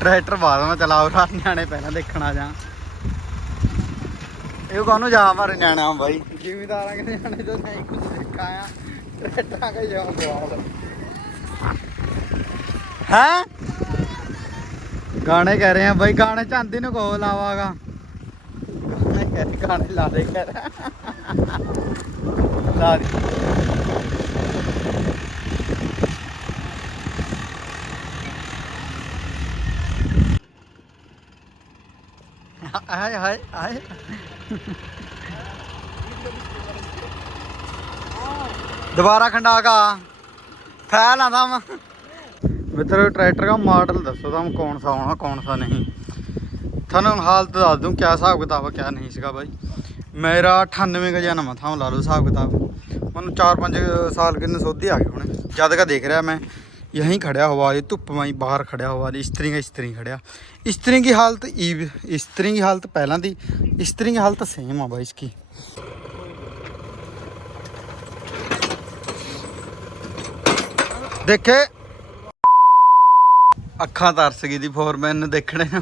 Tractor ਬਾਅਦ ਮੈਂ ਚਲਾਉ ਰਾ ਨਿਆਣੇ ਪਹਿਲਾਂ ਦੇਖਣਾ ਜਾ। ਇਹ ਕਾਹਨੂੰ ਜਾ ਮਾਰੇ ਨਿਆਣਾ ਬਾਈ? ਜ਼ਿਮੀਦਾਰਾਂ ਕੇ ਨਿਆਣੇ ਤੋਂ ਨਹੀਂ ਕੁਝ ਦੇਖਾ ਆ। ਟਰੈਕਟਰਾਂ ਕੇ ਜਾ ਜਵਾਬ ਹੈ? ਗਾਣੇ ਕਹਿ ਰਹੇ ਆ ਬਾਈ ਗਾਣੇ ਚਾਂਦੀ ਨੂੰ ਕੋ ਲਾਵਾਗਾ। ਗਾਣੇ ਕਹਿ ਗਾਣੇ ਲਾ ਦੇ ਕਰ ਲਾ ਦੇ। ਹਾਏ ਹਾਏ ਹਾਏ ਦੁਬਾਰਾ ਖੰਡਾਗਾ ਫੈਲ ਆਂਦਾ ਵਾ ਮਿੱਤਰੋ, ਟਰੈਕਟਰ ਦਾ ਮਾਡਲ ਦੱਸੋ ਤਾਂ ਕੌਣ ਸਾ ਹੋਣਾ ਕੌਣ ਸਾ ਨਹੀਂ। ਤੁਹਾਨੂੰ ਹਾਲਤ ਦੱਸ ਦੂੰ, ਕਿਆ ਹਿਸਾਬ ਕਿਤਾਬ ਆ, ਕਿਆ ਨਹੀਂ ਸੀਗਾ ਬਾਈ। ਮੇਰਾ 98 ਦਾ ਜਨਮ ਆ ਥਾਂ ਲਾ ਲਓ, ਹਿਸਾਬ ਕਿਤਾਬ। ਮੈਨੂੰ 4-5 ਸਾਲ ਕਿੰਨੇ ਸੋਧੀ ਆ ਗਏ ਹੁਣੇ। ਜਦ ਕਾ ਦੇਖ ਰਿਹਾ ਮੈਂ यहीं खड़ा हुआ ये धुप में ही बाहर खड़ा हुआ इस्त्री का इस्त्री खड़ा इस्त्री की हालत ईव इस्त्री की हालत पहला दी इस्त्री की हालत सेम आ भाई इसकी देखे ਅੱਖਾਂ ਤਰਸ ਗਈ ਦੀ ਫੋਰਮੈਨ ਨੂੰ ਦੇਖਣੇ ਨੂੰ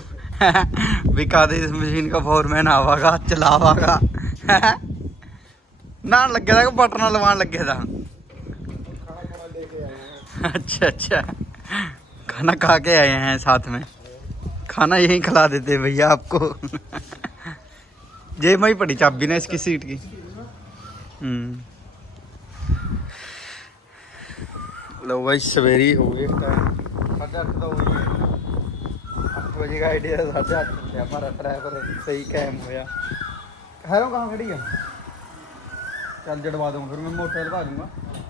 ਵੀ ਕਾਦੇ ਇਸ ਮਸ਼ੀਨ ਦਾ ਫੋਰਮੈਨ ਆਵਾਗਾ ਚਲਾਵਾਗਾ ਨਾ ਲੱਗਿਆ ਕਿ ਬਟਨ ਲਵਾਉਣ ਲੱਗੇ ਦਾ अच्छा अच्छा। खाना खा के आए हैं साथ में। खाना यहीं खिला देते भैया आपको। जेब में ही पड़ी चाबी ना इसकी सीट की। हम्म। लो भाई, सवेरी हो तो का आइडिया हमारा ड्राइवर सही कैम होया हैरो कहाँ खड़ी है? चल जड़वा दूँ फिर मैं मोटरसाइकिल मोटर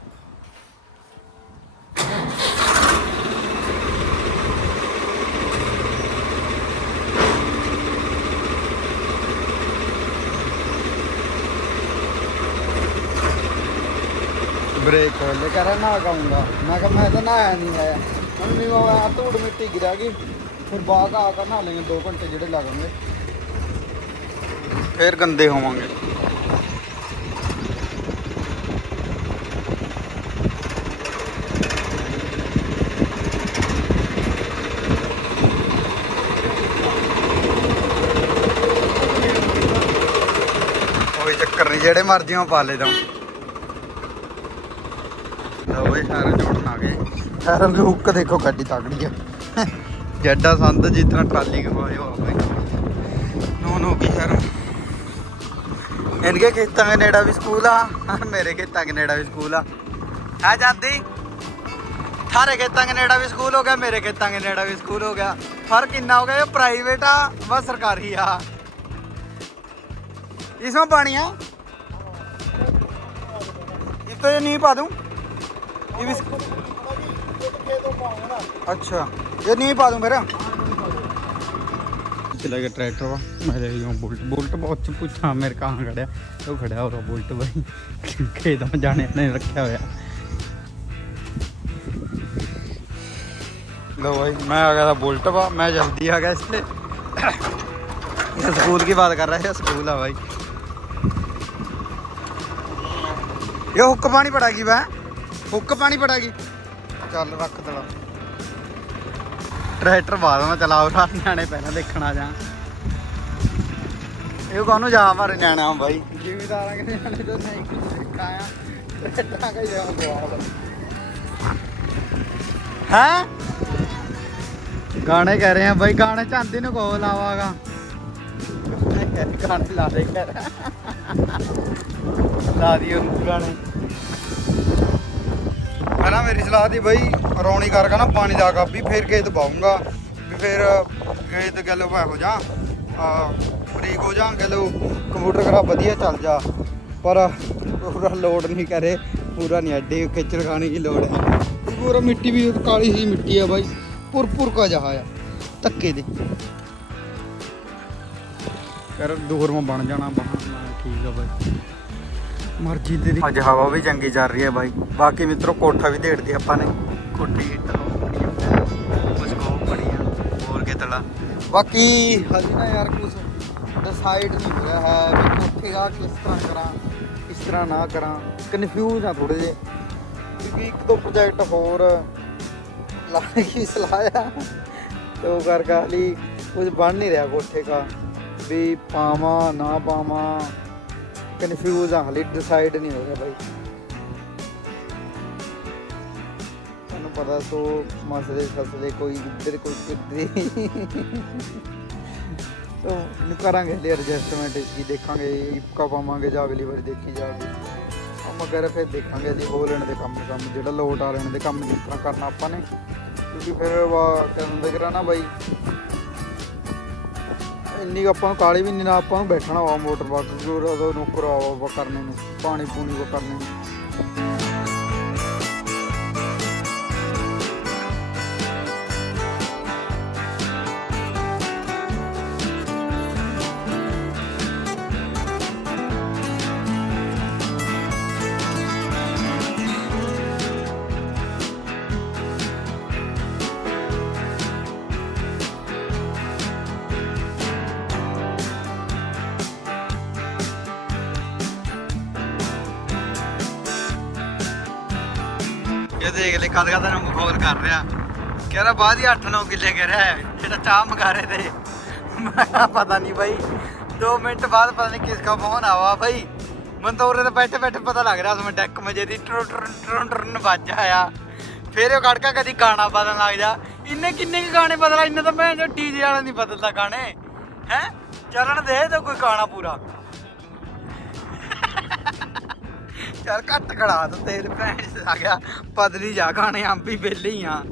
ਬ੍ਰੇਕ ਖੋਲ ਲੈ ਕਰਾ ਨਾ ਕਹੂੰਗਾ ਮੈਂ ਕਿਹਾ ਮੈਂ ਤਾਂ ਨਹਾਇਆ ਨਹੀਂ ਆਇਆ ਹੁਣ ਨਹੀਂ ਉਹ ਧੂੜ ਮਿੱਟੀ ਗਿਰਾ ਗਈ। ਫਿਰ ਬਾਅਦ ਆ ਕੇ ਨਹਾ ਲੇਗੇ 2 ਘੰਟੇ ਜਿਹੜੇ ਲੱਗਣਗੇ ਫਿਰ ਗੰਦੇ ਹੋਵਾਂਗੇ। ਕੋਈ ਚੱਕਰ ਨਹੀਂ ਜਿਹੜੇ ਮਰਜ਼ੀ ਉਹ ਪਾ ਲੈ ਤਾਂ ਲਓ ਬਈ ਸਾਰਾ ਜੋੜਨ ਆ ਗਏ ਸਾਰਾ ਦੀ ਹੁੱਕ ਦੇਖੋ ਗੱਡੀ ਤਗੜੀ ਆ ਜੱਡਾ ਸੰਦ ਜਿਤਨਾ ਟਰਾਲੀ ਗਵਾਏ ਹੋ ਭਾਈ ਨੋ ਨੋ ਕੀ ਯਾਰ ਇਨਕੇ ਖੇਤਾਂ ਦੇ ਨੇੜਾ ਵੀ ਸਕੂਲ ਆ ਮੇਰੇ ਖੇਤਾਂ ਦੇ ਨੇੜਾ ਵੀ ਸਕੂਲ ਆ ਆ ਜਾਂਦੀ ਥਾਰੇ ਖੇਤਾਂ ਦੇ ਨੇੜਾ ਵੀ ਸਕੂਲ ਹੋ ਗਿਆ ਮੇਰੇ ਖੇਤਾਂ ਦੇ ਨੇੜਾ ਵੀ ਸਕੂਲ ਹੋ ਗਿਆ ਫਰਕ ਇੰਨਾ ਹੋ ਗਿਆ ਇਹ ਪ੍ਰਾਈਵੇਟ ਆ ਵਾ ਸਰਕਾਰੀ ਆ इसमें पानी है इस तो ये नहीं पा दूं ये भी अच्छा ये नहीं पा दूं मेरा चला गया ट्रैक्टर वा मैं देख रहा बुलट बुलट बहुत पूछा मेरे कहाँ खड़ा वो खड़ा हो रहा बुलट भाई खेत में जाने ने रखा होया लो भाई मैं आ गया था बुलट वा मैं जल्दी आ गया इसलिए ये स्कूल की बात कर रहा है स्कूल है भाई ਇਹ ਹੁੱਕ ਪਾਣੀ ਪੜਾ ਗਈ ਵੈ ਹੁੱਕ ਪਾਣੀ ਪੜਾ ਗਈ ਚੱਲ ਰੱਖ ਦਲਾ ਟਰੈਕਟਰ ਬਾਅਦ ਮੈਂ ਚਲਾਉ ਰਾ ਨਿਆਣੇ ਪਹਿਲਾਂ ਦੇਖਣਾ ਜਾ ਇਹ ਕਾਹਨੂੰ ਜਾ ਮਾਰੇ ਨਿਆਣਾ ਬਾਈ? ਜ਼ਿਮੀਦਾਰਾਂ ਕੇ ਨਿਆਣੇ ਤੋਂ ਨਹੀਂ ਕੁਝ ਦੇਖਾ ਆ। ਟਰੈਕਟਰਾਂ ਕੇ ਜਾ ਜਵਾਬ ਹੈ? ਗਾਣੇ ਕਹਿ ਰਹੇ ਆ ਬਾਈ ਗਾਣੇ ਚਾਂਦੀ ਨੂੰ ਕੋ ਲਾਵਾਗਾ। ਗਾਣੇ ਲਾ ਦੇ ਕਰ ਲਾ ਦੀ ਉਹਨੂੰ ਗਾਣੇ। ਪਹਿਲਾਂ ਮੇਰੀ ਸਲਾਹ ਦੀ ਬਈ ਰੌਣੀ ਕਰਕੇ ਨਾ ਪਾਣੀ ਦਾ ਕਾਪੀ ਫੇਰ ਖੇਤ ਪਾਉਂਗਾ ਵੀ ਫੇਰ ਖੇਤ ਗੱਲ ਮੈਂ ਹੋ ਜਾ ਆ ਹੋ ਜਾ ਗੱਲ ਕੰਪਿਊਟਰ ਕਰਾ ਵਧੀਆ ਚੱਲ ਜਾ। ਪਰ ਪੂਰਾ ਲੋਡ ਨਹੀਂ ਕਰੇ, ਪੂਰਾ ਨਹੀਂ ਅੱਡੇ ਖਿੱਚਰ ਖਾਣੇ ਦੀ ਲੋੜ ਹੈ। ਪੂਰਾ ਮਿੱਟੀ ਵੀ ਕਾਲੀ ਹੀ ਮਿੱਟੀ ਆ ਬਾਈ, ਪੁਰ ਪੁਰ ਕਾ ਜਹਾ ਆ, ਧੱਕੇ ਦੇ। ਯਾਰ ਦੂਰ ਮਾ ਬਣ ਜਾਣਾ ਬਣਾ, ਠੀਕ ਆ ਬਾਈ। ਮਰਜ਼ੀ ਤੇਰੀ ਅੱਜ ਹਵਾ ਵੀ ਚੰਗੀ ਚੱਲ ਰਹੀ ਹੈ ਬਾਈ। ਬਾਕੀ ਮਿੱਤਰੋ ਕੋਠਾ ਵੀ ਢੇੜਦੀ ਆਪਾਂ ਨੇ। ਕੋਠੀ ਕੁਝ ਕੋ ਹੋਰ ਬਾਕੀ ਹਜੇ ਨਾ ਯਾਰ ਕੁਝ ਡਿਸਾਈਡ ਨਹੀਂ ਹੋਇਆ ਹੈ ਵੀ ਕੋਠੇ ਦਾ ਕਿਸ ਤਰ੍ਹਾਂ ਕਰਾਂ ਕਿਸ ਤਰ੍ਹਾਂ ਨਾ ਕਰਾਂ। ਕਨਫਿਊਜ਼ ਆ ਥੋੜੇ ਜਿਹੇ। ਕਿਉਂਕਿ ਇੱਕ ਦੋ ਪ੍ਰੋਜੈਕਟ ਹੋਰ ਲਾਣੇ ਦੀ ਸਲਾਹ ਆ। ਤੇ ਉਹ ਕਰ ਲਈ ਕੁਝ ਬਣ ਨਹੀਂ ਰਿਹਾ ਕੋਠੇ ਕਾ। ਵੀ ਪਾਵਾਂ ਨਾ ਪਾਵਾਂ। ਕਨਫਿਊਜ਼ ਆ, ਹਲੇ ਡਿਸਾਈਡ ਨਹੀਂ ਹੋ ਰਿਹਾ ਬਾਈ। ਤੁਹਾਨੂੰ ਪਤਾ ਸੋ ਮਸਲੇ ਫਸਲੇ ਕੋਈ ਇੱਧਰ ਕੋਈ ਕਿੱਧਰ। ਤੋ ਨੂੰ ਕਰਾਂਗੇ ਹਲੇ ਐਡਜਸਟਮੈਂਟ ਇਸ ਦੀ ਦੇਖਾਂਗੇ ਇਪਕਾ ਪਾਵਾਂਗੇ ਜਾਂ ਅਗਲੀ ਵਾਰੀ ਦੇਖੀ ਜਾਵੇ। ਕੰਮ ਕਰ ਫਿਰ ਦੇਖਾਂਗੇ ਅਸੀਂ ਹੋ ਲੈਣ ਦੇ ਕੰਮ ਕੰਮ, ਜਿਹੜਾ ਲੋਟ ਆ ਲੈਣ ਦੇ ਕੰਮ ਜਿਸ ਤਰ੍ਹਾਂ ਕਰਨਾ ਆਪਾਂ ਨੇ। ਕਿਉਂਕਿ ਫਿਰ ਵਾ ਕਰਨ ਦੇ ਕਰਾਣਾ ਬਾਈ? ਇੰਨੀ ਕੁ ਆਪਾਂ ਨੂੰ ਕਾਲੀ ਵੀ ਨਹੀਂ ਨਾ ਆਪਾਂ ਨੂੰ ਬੈਠਣਾ ਵਾ ਮੋਟਰ ਬਾਕ ਜ਼ਰੂਰ ਉਹ ਨੌਕਰ ਆਵਾ ਵਾ ਕਰਨੇ ਨੂੰ, ਪਾਣੀ ਪੂਣੀ ਵਾ ਕਰਨੇ ਨੂੰ। ਇਹ ਦੇਖ ਕਦ ਕਦ ਨੂੰ ਮਖੌਲ ਕਰ ਰਿਹਾ। ਕਹਿ ਰਿਹਾ ਬਾਅਦ ਹੀ 8-9 ਕਿੱਲੇ ਕਹਿ ਰਿਹਾ ਜਿਹੜਾ ਚਾਹ ਮੰਗਾ ਰਹੇ ਤੇ। ਪਤਾ ਨਹੀਂ ਬਾਈ 2 ਮਿੰਟ ਬਾਅਦ ਪਤਾ ਨਹੀਂ ਕਿਸ ਦਾ ਫੋਨ ਆਵਾ ਬਾਈ। ਮਨ ਤਾਂ ਉਰੇ ਤੇ ਬੈਠੇ ਬੈਠੇ ਪਤਾ ਲੱਗ ਰਿਹਾ ਉਸ ਮੈਂ ਡੈਕ ਮਜੇ ਦੀ ਟਰ ਟਰ ਟਰ ਟਰ ਵੱਜ ਆਇਆ। ਫਿਰ ਉਹ ਕੜਕਾ ਕਦੀ ਗਾਣਾ ਬਦਲਣ ਲੱਗ ਜਾ। ਇੰਨੇ ਕਿੰਨੇ ਕੁ ਗਾਣੇ ਬਦਲਾ ਇੰਨੇ ਤਾਂ ਮੈਂ ਜੋ ਡੀਜੇ ਵਾਲਾ ਨਹੀਂ ਬਦਲਦਾ ਗਾਣੇ। ਹੈ? ਚੱਲਣ ਦੇ ਤਾਂ ਕੋਈ ਗਾਣਾ ਪੂਰਾ। ਚੱਲ ਘੱਟ ਖੜਾ ਤਾਂ, ਤੇਰੇ ਭੈਣ ਚ ਆ ਗਿਆ। ਪਤਲੀ ਜਾ, ਗਾਣੇ ਆਪ ਵੀ ਵਿਹਲੇ ਹੀ ਆ।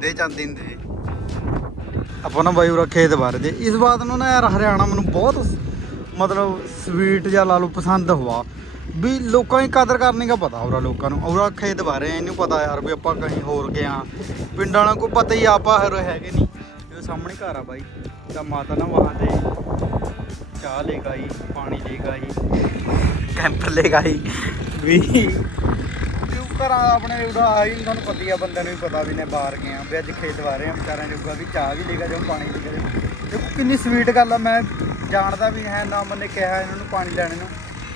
ਦੇ ਚੰਦੀ ਦੇ। ਆਪਾਂ ਨਾ ਬਾਈ ਉਰਾ ਖੇਤ ਬਾਰੇ ਦੇ। ਇਸ ਬਾਤ ਨੂੰ ਨਾ ਯਾਰ ਹਰਿਆਣਾ ਮੈਨੂੰ ਬਹੁਤ ਮਤਲਬ ਸਵੀਟ ਜਾਂ ਲਾ ਲਓ, ਪਸੰਦ ਹੋਆ। ਵੀ ਲੋਕਾਂ ਦੀ ਕਦਰ ਕਰਨੀ ਦਾ ਪਤਾ ਉਰਾ ਲੋਕਾਂ ਨੂੰ। ਉਰਾ ਖੇਤ ਬਾਰੇ ਇਹਨੂੰ ਪਤਾ ਯਾਰ ਵੀ ਆਪਾਂ ਕहीं ਹੋਰ ਗਏ ਆ। ਪਿੰਡਾਂ ਨਾਲ ਕੋਈ ਪਤਾ ਹੀ ਆਪਾਂ ਹਰ ਹੈਗੇ ਨਹੀਂ ਇਹ ਸਾਹਮਣੇ ਘਰ ਆ ਬਾਈ। ਤਾਂ ਮਾਤਾ ਨਾ ਵਹਾਂ ਤੇ। ਚਾਹ ਲੈ ਗਈ ਪਾਣੀ ਲੈ ਗਈ ਕੈਂਪ ਲੈ ਗਈ ਵੀ ਘਰਾਂ ਆਪਣੇ ਉਡਾ ਆਈ ਤੁਹਾਨੂੰ ਪਤਾ ਹੀ ਆ ਬੰਦਿਆਂ ਨੂੰ ਵੀ ਪਤਾ ਵੀ ਨੇ ਬਾਹਰ ਗਏ ਆ ਵੀ ਅੱਜ ਖੇਤ ਵਾਰੇ ਆ ਵਿਚਾਰਿਆਂ ਜੋਗਾ ਵੀ ਚਾਹ ਵੀ ਲੈ ਗਾ ਜਾਂ ਪਾਣੀ ਲੈ ਗਾ ਦੇਖੋ ਕਿੰਨੀ ਸਵੀਟ ਗੱਲ ਆ ਮੈਂ ਜਾਣਦਾ ਵੀ ਹੈ ਨਾ ਮੈਨੇ ਕਿਹਾ ਇਹਨਾਂ ਨੂੰ ਪਾਣੀ ਲੈਣੇ ਨੂੰ।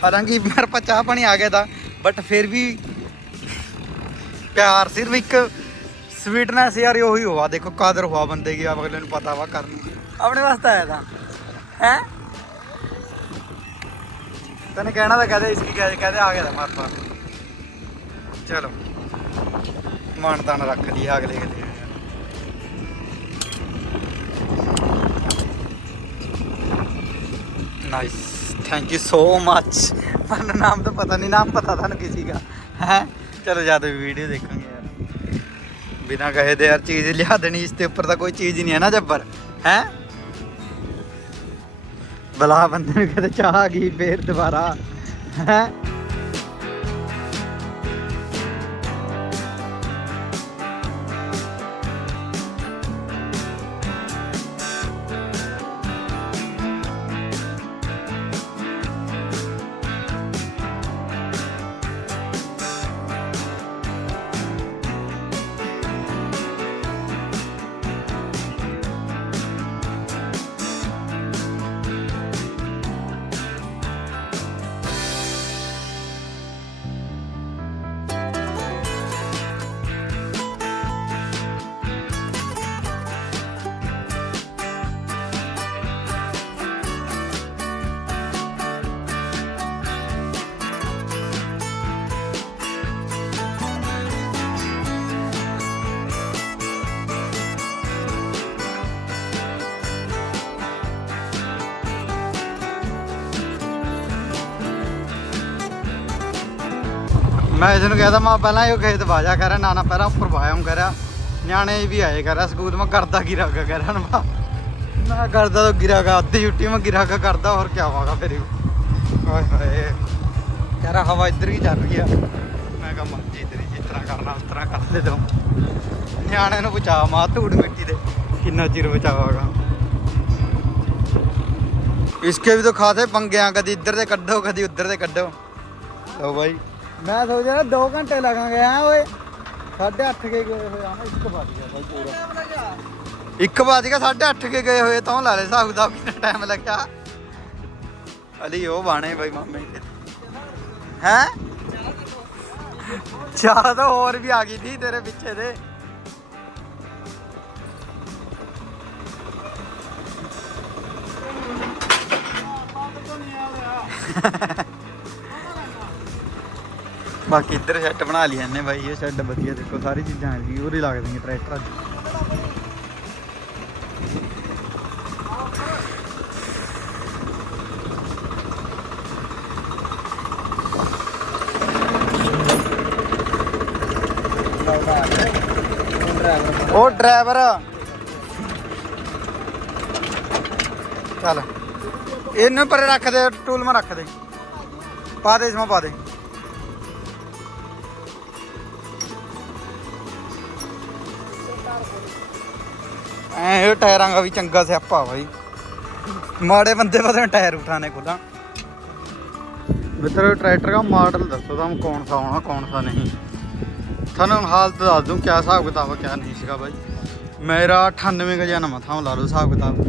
ਹਾਲਾਂਕਿ ਮੇਰੇ ਪਾ ਚਾਹ ਪਾਣੀ ਆ ਗਿਆ ਦਾ ਬਟ ਫਿਰ ਵੀ ਪਿਆਰ ਸਿਰਫ ਇੱਕ ਸਵੀਟਨੈਸ ਯਾਰ ਉਹੀ ਹੋਆ। ਦੇਖੋ ਕਾਦਰ ਹੋਆ ਬੰਦੇ ਕੀ ਅਗਲੇ ਨੂੰ ਪਤਾ ਵਾ ਕਰਨ ਆਪਣੇ ਵਾਸਤੇ ਆਇਆ ਤਾਂ। ਹੈ? ਤੈਨੂੰ ਕਹਿਣਾ ਤਾਂ ਕਹਦੇ ਇਸਕੀ ਕਹਦੇ ਕਹਦੇ ਆ ਗਿਆ ਤਾਂ ਮਾਰਪਾ ਚਲੋ। ਮਾਨ ਤਾਨ ਰੱਖ ਲਈ ਅਗਲੇ ਅਗਲੇ nice thank you so much ਮੈਨੂੰ ਨਾਮ ਤਾਂ ਪਤਾ ਨਹੀਂ, ਨਾਮ ਪਤਾ ਤੁਹਾਨੂੰ ਕਿਸੇ ਦਾ ਹੈ? ਚਲੋ ਜਦ ਵੀਡੀਓ ਦੇਖਾਂਗੇ ਯਾਰ। ਬਿਨਾ ਕਹੇ ਦੇ ਯਾਰ ਚੀਜ਼ ਲਿਆ ਦੇਣੀ, ਇਸ ਤੇ ਉੱਪਰ ਤਾਂ ਕੋਈ ਚੀਜ਼ ਹੀ ਨਹੀਂ ਹੈ ਨਾ ਜੱਬਰ। ਹੈ? ਬਲਾ ਬੰਦੇ ਨੂੰ ਕਦੇ ਚਾਹ ਆ ਗਈ ਫੇਰ ਦੁਬਾਰਾ। ਹੈ? ਮੈਂ ਇਸ ਨੂੰ ਕਹਿਦਾ ਮੈਂ ਪਹਿਲਾਂ ਇਹ ਖੇਤ ਬਾਜਾ ਕਰਾਂ ਨਾ ਨਾ ਪਹਿਲਾਂ ਉੱਪਰ ਵਾਇਆ ਹੂੰ ਨਿਆਣੇ ਵੀ ਆਏ ਕਰਿਆ ਸਕੂਲ, ਮੈਂ ਕਰਦਾ ਕੀ ਰਾਗਾ ਕਰਿਆ ਮੈਂ ਮੈਂ ਕਰਦਾ ਤਾਂ ਗਿਰਾ ਅੱਧੀ ਛੁੱਟੀ ਮੈਂ ਗਿਰਾ ਕਰਦਾ, ਹੋਰ ਕੀ ਆਵਾਗਾ ਫਿਰ ਵੀ। ਹਾਏ। ਹਾਏ ਹਵਾ ਇੱਧਰ ਹੀ ਚੱਲ ਗਿਆ ਮੈਂ ਕਹਾਂ ਮਰਜ਼ੀ ਤੇਰੀ ਜਿਸ ਤਰ੍ਹਾਂ ਕਰਨਾ, ਉਸ ਤਰ੍ਹਾਂ ਕਰ ਲੈ ਤੂੰ। ਨਿਆਣੇ ਨੂੰ ਬਚਾ ਮਾ ਧੂੜ ਮਿੱਟੀ ਦੇ, ਕਿੰਨਾ ਚਿਰ ਬਚਾਵਾਗਾ। ਇਸਕੇ ਵੀ ਤਾਂ ਖਾਸੇ ਪੰਗਿਆਂ ਕਦੀ ਇੱਧਰ ਦੇ ਕੱਢੋ, ਕਦੀ ਉੱਧਰ ਦੇ ਕੱਢੋ। ਲਓ ਬਾਈ। ਮੈਂ ਸੋਚਿਆ ਨਾ 2 ਘੰਟੇ ਲੱਗਾਂਗੇ ਆ ਓਏ। 8:30 ਕੇ ਗਏ ਹੋਏ ਆ ਨਾ 1 ਵਜ ਗਿਆ ਬਾਈ ਪੂਰਾ। 1 ਵਜ ਗਿਆ 8:30 ਕੇ ਗਏ ਹੋਏ, ਤਾਂ ਲਾ ਲੈ ਹਿਸਾਬ ਦਾ ਕਿੰਨਾ ਟਾਈਮ ਲੱਗਿਆ। ਅਲੀ, ਉਹ ਬਾਣੇ ਬਾਈ ਮਾਮੇ ਹੈ? ਚਾਹ ਤਾਂ ਹੋਰ ਵੀ ਆ ਗਈ ਸੀ ਤੇਰੇ ਪਿੱਛੇ ਦੇ Ha. ਬਾਕੀ ਇੱਧਰ ਸੈੱਟ ਬਣਾ ਲਿਆ ਇਹਨੇ ਬਾਈ, ਇਹ ਸੈੱਟ ਵਧੀਆ ਦੇਖੋ, ਸਾਰੀ ਚੀਜ਼ਾਂ ਹੈ ਜੀ, ਉਰੇ ਲੱਗ ਦੇਣਗੇ ਟਰੈਕਟਰ ਅੱਜ। ਉਹ ਡਰਾਈਵਰ ਚੱਲ। ਇਹਨੂੰ ਪਰੇ ਰੱਖ ਦੇ ਟੂਲ ਮਾ ਰੱਖ ਦੇ। ਪਾ ਦੇ ਇਸਮਾ ਪਾ ਦੇ। ਐ ਇਹ ਟਾਇਰਾਂ ਦਾ ਵੀ ਚੰਗਾ ਸਿਆਪਾ ਬਾਈ ਮਾੜੇ ਬੰਦੇ ਪਤਾ ਨੀ ਟਾਇਰ ਉਠਾਣੇ ਖੁਦਾ ਮਿੱਤਰ ट्रैक्टर का मॉडल ਦੱਸੋ ਤੁਹਾਨੂੰ ਕੌਣ ਸਾ ਹੋਣਾ ਕੌਣ ਸਾ ਨਹੀਂ ਤੁਹਾਨੂੰ ਹਾਲਤ ਦੱਸ ਦੂੰ ਕਿਆ ਹਿਸਾਬ ਕਿਤਾਬ ਹੈ ਕਿਆ ਨਹੀਂ ਸੀਗਾ ਬਾਈ ਮੇਰਾ 98 का ਜਨਮ ਆ ਥਾਂ ਲਾ ਲਓ ਹਿਸਾਬ ਕਿਤਾਬ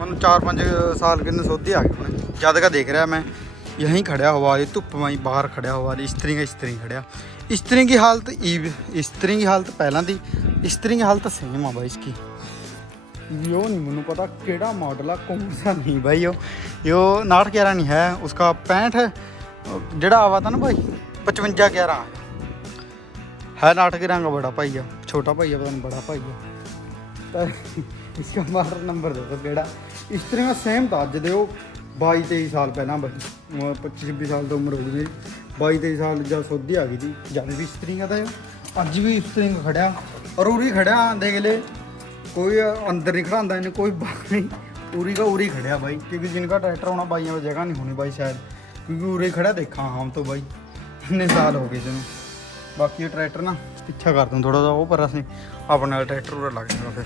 ਮੈਨੂੰ 4-5 ਸਾਲ ਕਿੰਨੇ ਸੋਧੀ ਆ ਗਏ ਹੁਣ ਜਦ ਕਾ ਦੇਖ ਰਿਹਾ ਮੈਂ यहीं खड़ा हुआ ये धुप में ही बाहर खड़ा हुआ इस्त्री का इस्त्री खड़ा स्त्री की हालत स्त्री की हालत पहला थी स्त्री की हालत सेम आ भाई इसकी यो नहीं मैंने पता केड़ा मॉडल है कौन सा नहीं भाई यो यो नाठ ग्यारह नहीं है उसका पैंठ जड़ा आवा था ना भाई पचवंजा ग्यारह है नाठ ग्यारह का बड़ा भाई छोटा भाई पता नहीं बड़ा भाई इसका बारह नंबर दे दो केड़ा इस तरह का सेम था अज दे बाई तेई साल पहला भाई पच्ची छब्बी साल तो उम्र हो गई मेरी ਬਾਈ 23 ਸਾਲ ਜਦ ਸੋਧੀ ਆ ਗਈ ਸੀ ਜਦ ਵੀ ਸਟਰਿੰਗ ਦਾ ਅੱਜ ਵੀ ਸਟਰਿੰਗ ਖੜਿਆ। ਅਰੂਰੀ ਖੜਿਆ, ਦੇਖ ਲੈ। ਕੋਈ ਅੰਦਰ ਨਹੀਂ ਖੜਾਉਂਦਾ ਇਹਨੂੰ, ਕੋਈ ਬਾਹਰ ਨਹੀਂ। ਉਰੀ ਦਾ ਉਰੀ ਖੜਿਆ ਬਾਈ। ਕਿਉਂਕਿ ਜਿੰਨ੍ਹਾਂ ਟਰੈਕਟਰ ਹੋਣਾ ਬਾਈਆਂ ਵਿੱਚ ਜਗ੍ਹਾ ਨਹੀਂ ਹੋਣੀ ਬਾਈ ਸ਼ਾਇਦ। ਕਿਉਂਕਿ ਉਰੇ ਖੜਿਆ, ਦੇਖਾਂ ਹਮ ਤੋਂ ਬਾਈ। ਇੰਨੇ ਸਾਲ ਹੋ ਗਏ ਜਿਹਨੂੰ। ਬਾਕੀ ਇਹ ਟਰੈਕਟਰ ਨਾ, ਪਿੱਛਾ ਕਰ ਦੂੰ ਥੋੜਾ ਜਿਹਾ ਉਹ, ਪਰ ਅਸੀਂ ਆਪਣੇ ਨਾਲ ਟਰੈਕਟਰ ਉਰੇ ਲੱਗ ਜਾਣਾ ਫਿਰ।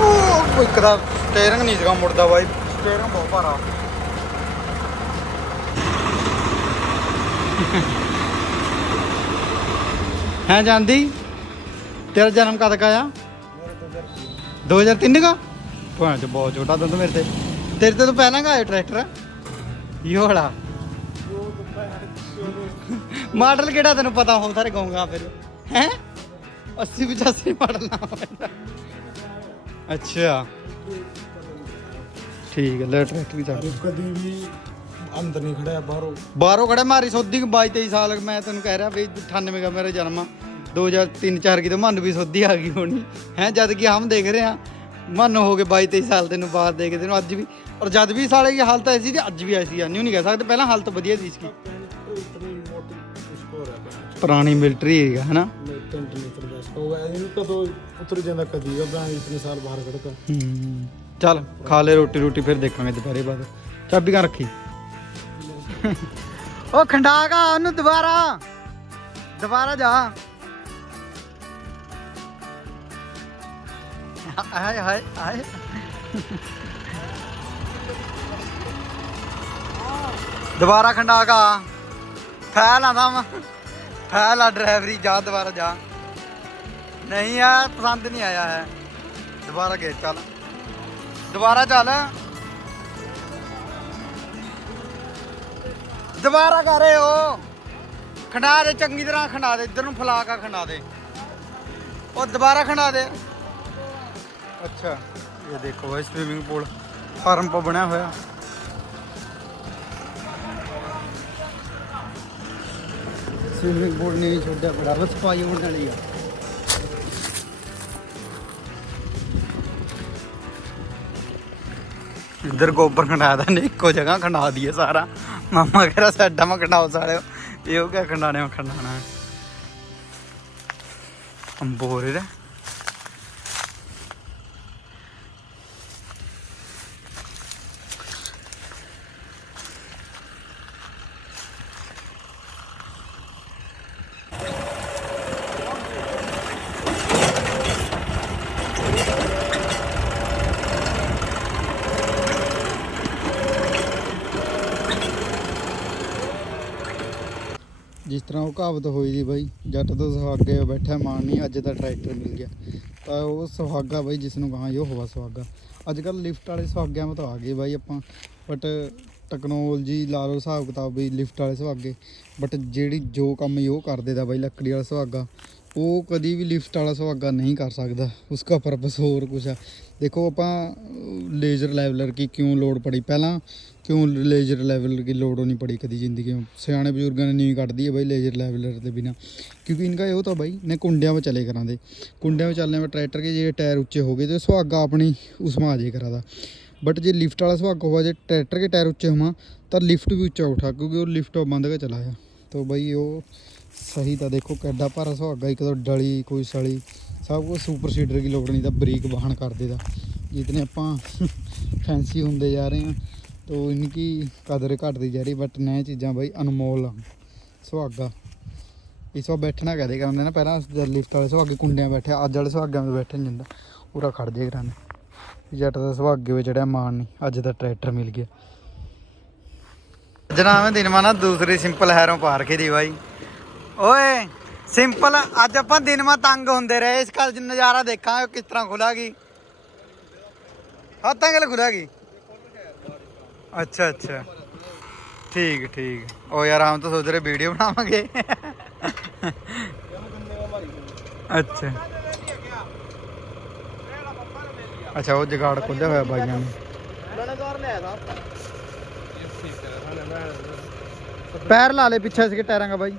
ਉਹ ਇੱਕ ਦਾ ਸਟੀਅਰਿੰਗ ਨਹੀਂ ਸੀਗਾ ਮੁੜਦਾ ਬਾਈ। ਸਟੀਅਰਿੰਗ ਬਹੁਤ ਭਾਰਾ। ਹੈ ਜਾਂਦੀ? ਤੇਰਾ ਜਨਮ ਕਦ ਕਾ ਆ? 2003 का ਭਾਂ ਬਹੁਤ ਛੋਟਾ ਦੰਦ ਮੇਰੇ ਤੇ। ਤੇਰੇ ਤੇ ਤਾਂ ਪਹਿਲਾਂ ਕਾ ਆਇਆ ਟਰੈਕਟਰ? ਇਹ ਵਾਲਾ ਮਾਡਲ ਕਿਹੜਾ ਤੈਨੂੰ ਪਤਾ? ਹੋ ਸਾਰੇ ਕਹੂੰਗਾ ਫਿਰ। ਹੈ? 80 85 ਮਾਡਲ ਨਾ ਹੋਵੇ। ਅੱਛਾ। ਠੀਕ ਹੈ ਲੈ ਟਰੈਕਟਰ ਵੀ ਚੱਲ। ਕਦੀ ਵੀ ਅੰਦਰ ਨਹੀਂ ਖੜਿਆ ਬਾਹਰੋਂ। ਬਾਹਰੋਂ ਖੜੇ ਮਾਰੀ ਸੋਧੀ 22 23 ਸਾਲ ਮੈਂ ਤੈਨੂੰ ਕਹਿ ਰਿਹਾ ਵੀ 98 ਦਾ ਮੇਰਾ ਜਨਮ ਆ। 2003 4 ਕੀ ਤੇ ਮਨ ਵੀ ਸੋਧੀ ਆ ਗਈ ਹੋਣੀ। ਹੈ ਜਦ ਕਿ ਹਮ ਦੇਖ ਰਹੇ ਆ ਮਨ ਹੋ ਗਏ 22 23 ਸਾਲ ਤੈਨੂੰ ਬਾਹਰ ਦੇਖਦੇ ਨੂੰ ਅੱਜ ਵੀ ਔਰ ਜਦ ਵੀ ਸਾਲੇ ਦੀ ਹਾਲਤ ਐਸੀ ਤੇ ਅੱਜ ਵੀ ਐਸੀ ਆ। ਨਹੀਂ ਨਹੀਂ ਕਹਿ ਸਕਦੇ। ਪਹਿਲਾਂ ਹਾਲਤ ਵਧੀਆ ਸੀ ਇਸकी ਹੈ ਪੁਰਾਣੀ ਮਿਲਟਰੀ ਏਰੀਆ ਹੈ ਨਾ ਮੈਂ ਟੈਂਟ ਨਹੀਂ ਕਰਦਾ ਸਕੋ ਇਹਨੂੰ ਕਦੋਂ ਉਤਰ ਜਾਂਦਾ ਕਦੀ ਉਹ ਮੈਂ ਇਤਨੇ ਸਾਲ ਬਾਹਰ ਖੜਕਾ ਹੂੰ ਚੱਲ ਖਾ ਲੈ ਰੋਟੀ ਰੋਟੀ ਫਿਰ ਦੇਖਾਂਗੇ ਦੁਪਹਿਰੇ ਬਾਅਦ। ਚਾਬੀ ਕਾ ਰੱਖੀ? ਉਹ ਖੰਡਾਗਾ ਉਹਨੂੰ ਦੁਬਾਰਾ। ਦੁਬਾਰਾ ਜਾ। ਹਾਏ ਹਾਏ ਹਾਏ ਦੁਬਾਰਾ ਖੰਡਾਗਾ। ਫੈਲ ਆਂਦਾ ਮੈਂ। ਫੈਲ ਆ ਡਰਾਈਵਰੀ, ਜਾ ਦੁਬਾਰਾ ਜਾ। ਨਹੀਂ ਆ, ਪਸੰਦ ਨਹੀਂ ਆਇਆ ਹੈ ਦੁਬਾਰਾ ਗੇ ਚੱਲ। ਦੁਬਾਰਾ ਚੱਲ। ਦੁਬਾਰਾ ਕਰੇ ਉਹ। ਖੰਡਾ ਦੇ, ਚੰਗੀ ਤਰ੍ਹਾਂ ਖੰਡਾ ਦੇ। ਇਧਰ ਨੂੰ ਫਲਾ ਕੇ ਖੰਡਾ ਦੇ। ਉਹ ਦੁਬਾਰਾ ਖੰਡਾ ਦੇ। ਅੱਛਾ। ਇਹ ਦੇਖੋ ਇਹ ਸਵਿਮਿੰਗ ਪੂਲ ਫਾਰਮ ਪਾ ਬਣਿਆ ਹੋਇਆ। ਸਵਿਮਿੰਗ ਪੂਲ ਨਹੀਂ ਛੋੜਿਆ ਬੜਾ ਬਸ ਪਾਈ ਹੋਣ ਵਾਲੀ ਆ। ਇੱਧਰ ਗੋਬਰ ਖੰਡਾ ਨੇ, ਇੱਕੋ ਜਗ੍ਹਾ ਖੰਡਾ ਦਈਏ ਸਾਰਾ। ਮਾਮਾ ਕਹਿੰਦਾ ਸਾਡਾ ਮੈਂ ਖੰਡਾਓ ਸਾਲੇ ਇਹ ਕਿਆ ਖੰਡਾਣੇ ਮੈਂ ਖੰਡਾਣਾ ਹੈ ਅੰਬੋਰੇ ਦਾ ਜਿਸ ਤਰ੍ਹਾਂ ਉਹ ਕਹਾਵਤ ਹੋਈ ਦੀ ਬਾਈ, ਜੱਟ ਤੋਂ ਸੁਹਾਗੇ ਬੈਠਾ ਮਾਣ ਨਹੀਂ ਅੱਜ ਤਾਂ ਟਰੈਕਟਰ ਮਿਲ ਗਿਆ। ਤਾਂ ਉਹ ਸੁਹਾਗਾ ਬਾਈ, ਜਿਸ ਨੂੰ ਕਹਾਂ ਉਹ ਹੋਵਾ ਸੁਹਾਗਾ। ਅੱਜ ਕੱਲ ਲਿਫਟ ਵਾਲੇ ਸੁਹਾਗਿਆਂ ਮਤ ਆ ਗਏ ਬਾਈ ਆਪਾਂ ਬਟ ਟੈਕਨੋਲੋਜੀ ਲਾ ਲਓ ਹਿਸਾਬ ਕਿਤਾਬ ਵੀ ਲਿਫਟ ਵਾਲੇ ਸੁਹਾਗੇ ਬਟ ਜਿਹੜੀ ਜੋ ਕੰਮ ਇਹ ਉਹ ਕਰਦੇ ਦਾ ਬਾਈ, ਲੱਕੜੀ ਵਾਲਾ ਸੁਹਾਗਾ। ਉਹ ਕਦੀ ਵੀ ਲਿਫਟ ਵਾਲਾ ਸੁਹਾਗਾ ਨਹੀਂ ਕਰ ਸਕਦਾ। ਉਸਕਾ ਪਰਪਸ ਹੋਰ ਕੁਝ ਆ। ਦੇਖੋ, ਆਪਾਂ ਲੇਜ਼ਰ ਲੈਵਲਰ ਕੀ ਕਿਉਂ ਲੋੜ ਪੜੀ? ਪਹਿਲਾਂ ਕਿਉਂ ਲੇਜ਼ਰ ਲੈਵਲਰ ਕੀ ਲੋੜ ਨਹੀਂ ਪੜੀ ਕਦੀ ਜ਼ਿੰਦਗੀ ਵਿੱਚ? ਸਿਆਣੇ ਬਜ਼ੁਰਗਾਂ ਨੇ ਨਹੀਂ ਕੱਢਦੀ ਹੈ ਬਈ ਲੇਜ਼ਰ ਲੈਵਲਰ ਦੇ ਬਿਨਾ। ਕਿਉਂਕਿ ਇਨਕਾ ਇਹੋ ਤਾਂ ਬਾਈ, ਨੇ ਕੁੰਡਿਆਂ ਵਿੱਚ ਚਲੇ ਕਰਾਂ ਦੇ ਕੁੰਡਿਆਂ ਵਿੱਚ ਚੱਲਨੇ ਵਿੱਚ ਟਰੈਕਟਰ ਕੇ ਜੇ ਟਾਇਰ ਉੱਚੇ ਹੋ ਗਏ ਤੇ ਸੁਹਾਗਾ ਆਪਣੀ ਉਸਮਾ ਆ ਜੇ ਕਰਾਦਾ। ਬਟ ਜੇ ਲਿਫਟ ਵਾਲਾ ਸੁਹਾਗਾ ਹੋਵੇ ਜੇ ਟਰੈਕਟਰ ਕੇ ਟਾਇਰ ਉੱਚੇ ਹੋਵਾਂ, ਤਾਂ ਲਿਫਟ ਵੀ ਉੱਚਾ ਉਠਾ, ਕਿਉਂਕਿ ਉਹ ਲਿਫਟ ਬੰਦ ਕੇ ਚਲਾਇਆ ਤਾਂ भाई ਉਹ ਸਹੀ ਤਾਂ ਦੇਖੋ ਕਿੱਡਾ ਭਾਰਾ ਸੁਹਾਗਾ ਇੱਕ ਤਾਂ ਡਲੀ, ਕੋਈ ਸਲੀ, ਸਭ ਕੁਝ ਸੁਪਰ ਸੀਡਰ ਦੀ ਲੋੜ ਨਹੀਂ ਤਾਂ ਬਰੀਕ ਵਾਹਣ ਕਰ ਦੇਦਾ। ਜਿਤਨੇ ਆਪਾਂ ਫੈਂਸੀ ਹੁੰਦੇ ਜਾ ਰਹੇ ਹਾਂ, ਤੋ ਇਨਕੀ ਕਦਰ ਘਟਦੀ ਜਾ ਰਹੀ ਬਟ ਨਏ ਚੀਜ਼ਾਂ ਬਾਈ ਅਨਮੋਲ ਸੁਹਾਗਾ। ਇਸ ਬੈਠਣਾ ਕਹਦੇ ਕਰਾਉਂਦੇ ਨਾ, ਪਹਿਲਾਂ ਲਿਫਟ ਵਾਲੇ ਸੁਹਾਗੇ ਕੁੰਡਿਆਂ ਬੈਠੇ, ਅੱਜ ਵਾਲੇ ਸੁਹਾਗਿਆਂ 'ਤੇ ਬੈਠਣ ਜਾਂਦਾ, ਪੂਰਾ ਖੜ ਜੇ ਕਰਾਂਦੇ। ਜੱਟ ਦਾ ਸੁਹਾਗੇ ਵਿੱਚ ਜਿਹੜਾ ਮਾਣ ਨਹੀਂ, ਅੱਜ ਦਾ ਟਰੈਕਟਰ ਮਿਲ ਗਿਆ। ਜਨਾਬ ਦਿਨ ਮਾਨਾ ਦੂਸਰੀ ਸਿੰਪਲ ਹੈਰੋਂ ਪਾਰਕੇ ਦੀ ਬਾਈ। ਓਏ ਸਿੰਪਲ ਅੱਜ ਆਪਾਂ ਦਿਨ ਮਾ ਤੰਗ ਹੁੰਦੇ ਰਹੇ, ਇਸ ਘਰ ਦਾ ਨਜ਼ਾਰਾ ਦੇਖਾਂਗੇ ਕਿਸ ਤਰ੍ਹਾਂ ਖੁੱਲਾਗੀ। ਹਾਂ ਤੰਗਲ ਖੁੱਲਾਗੀ? ਅੱਛਾ ਅੱਛਾ। ਠੀਕ ਠੀਕ। ਓ ਯਾਰ ਹਮ ਤਾਂ ਸੋਚ ਰਹੇ ਵੀਡੀਓ ਬਣਾਵਾਂਗੇ। ਅੱਛਾ। ਅੱਛਾ, ਉਹ ਜਗਾੜ ਖੋਲਿਆ ਹੋਇਆ ਬਾਈਆਂ ਨੇ। ਪੈਰ ਲਾ ਲੈ ਪਿੱਛੇ ਇਸਕੇ ਟਾਇਰਾਂ ਦਾ ਬਾਈ।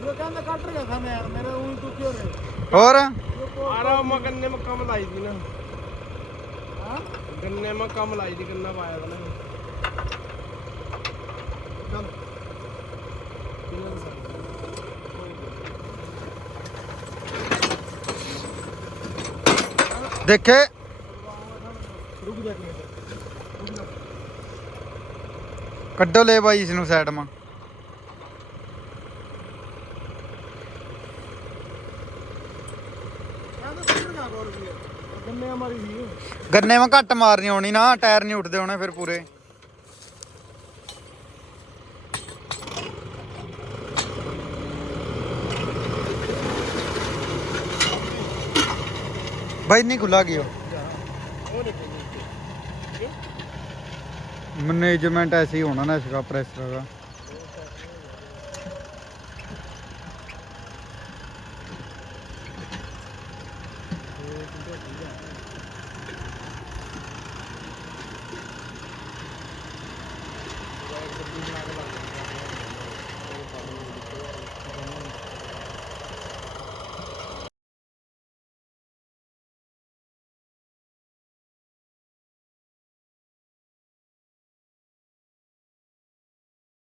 ਉਹ ਕਹਿੰਦਾ ਕੱਟ ਰਿਹਾ ਮੈਂ ਯਾਰ ਮੇਰੇ ਉਹ ਤੂੰ ਕਿਉਂ ਰੇ ਹੋਰ? ਆਰਾ ਮੈਂ ਗੰਨੇ ਮੈਂ ਕੰਮ ਲਾਈ ਦੀ ਨਾ। ਹਾਂ? ਗੰਨੇ ਮੈਂ ਕੰਮ ਲਾਈ ਦੀ ਗੰਨਾ ਪਾਇਆ ਦਾ ਨਾ ਚੱਲ। ਦੇਖੇ। ਰੁਕ ਜਾ ਕੇ ਰੁਕ ਜਾ ਕੱਢੋ ਲੈ ਬਾਈ ਇਸ ਨੂੰ ਸਾਈਡ ਮਾ। ਗੰਨੇ ਮਾਰੀ ਸੀ ਗੰਨੇ ਮਾ ਘੱਟ ਮਾਰਨੀ ਹੋਣੀ ਨਾ, ਟਾਇਰ ਨਹੀਂ ਉੱਠਦੇ ਹੋਣੇ ਫਿਰ ਪੂਰੇ। ਬਾਈ ਨਹੀਂ ਖੁੱਲਾ ਗਿਆ ਉਹ ਦੇਖੋ। मैनेजमेंट ऐसे ही होना ना इसका प्रेशर का